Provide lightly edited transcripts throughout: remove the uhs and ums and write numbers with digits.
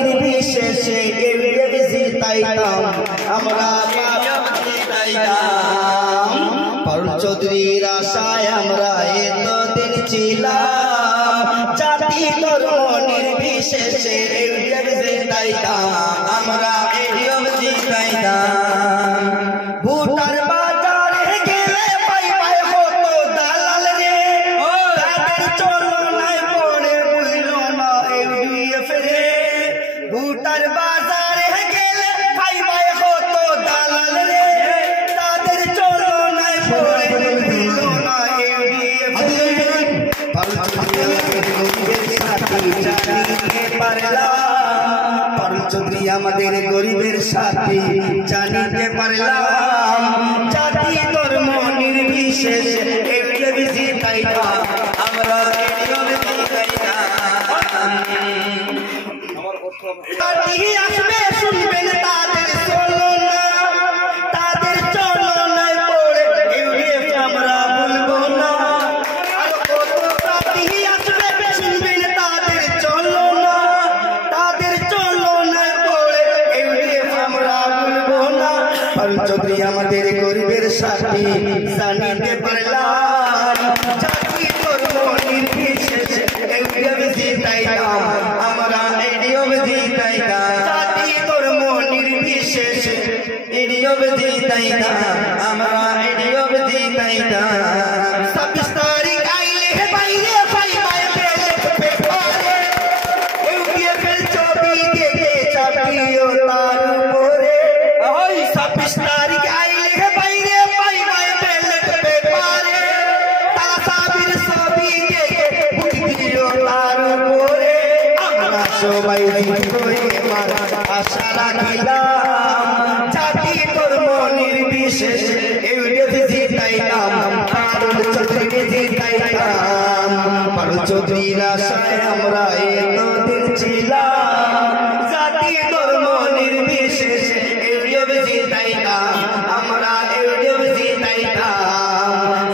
নির্বিশেষে এলিয়ট জিতাইতাম আমরা জিতাইতাম পারুল চৌধুরীর আশায় আমরা এতদিন ছিলাম জাতি ধর্ম নির্বিশেষে এলিয়ট জিতাইতাম আমরা এলিয়ট জিতাইতাম ভুটার বাজারে গেলে পাই পাই হতো দালাল রে তাদের চলনায় পড়ে বুঝল না এলিয়ট রে ভুটার বাজারে গেলে পাই পাই হতো দালাল রে তাদের চলনায় পড়ে বুঝল না এলিয়ট রে পারুল চৌধুরী আমাদের গরিবের সাথী জানিতে পারলাম জাতি ধর্ম নির্বিশেষে এলিয়ট জিতাইতাম আমরা এলিয়ট জিতাইতাম আসবে শুনবেন তাদের চলনা তাদের চলনায় পড়ে এলিয়ট আমরা ভুলবো না আর কত সাথী আসবে শুনবেন তাদের চলনা তাদের চলনায় পড়ে এলিয়ট আমরা ভুলবো না পারুল চৌধুরী আমাদের গরিবের সাথী জানিতে পারলাম জাতি ধর্ম নির্বিশেষে এলিয়ট জিতাইতাম আমরা এলিয়ট জিতাইতাম জাতি ধর্ম নির্বিশেষে এলিয়ট জিতাইতাম আমরা এলিয়ট জিতাইতাম 26 তারিখ আইলে বাইরে পাই পাই ব্যালট পেপারে ইউপিএফের ছবি দেখে চাপিও তার উপরে ওই 26 তারিখ আইলে বাইরে পাই পাই ব্যালট পেপারে তারা সাবির ছবি দেখে ভোট দিও তার উপরে আমরা সবাই এবার আশা রাখিলাম জাতি ধর্ম নির্বিশেষে এলিয়ট জিতাইতাম পারুল চৌধুরীকে জিতাইতাম পারুল চৌধুরীর আশায় আমরা এতদিন ছিলাম জাতি ধর্ম নির্বিশেষে এলিয়ট জিতাইতাম আমরা এলিয়ট জিতাইতাম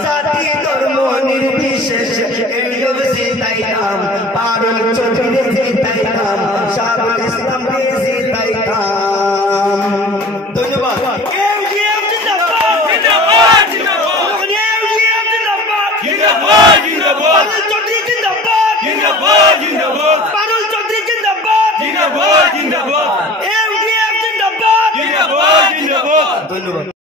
জাতি ধর্ম নির্বিশেষে এলিয়ট জিতাইতাম পারুল চৌধুরীকে জিতাইতাম শাহুল ইসলামকে জিতাইতাম ধন্যবাদ এলিয়ট জিন্দাবাদ জিন্দাবাদ জিন্দাবাদ এলিয়ট জিন্দাবাদ জিন্দাবাদ জিন্দাবাদ পারুল চৌধুরী জিন্দাবাদ জিন্দাবাদ জিন্দাবাদ পারুল চৌধুরী জিন্দাবাদ জিন্দাবাদ জিন্দাবাদ এলিয়ট জিন্দাবাদ জিন্দাবাদ জিন্দাবাদ ধন্যবাদ।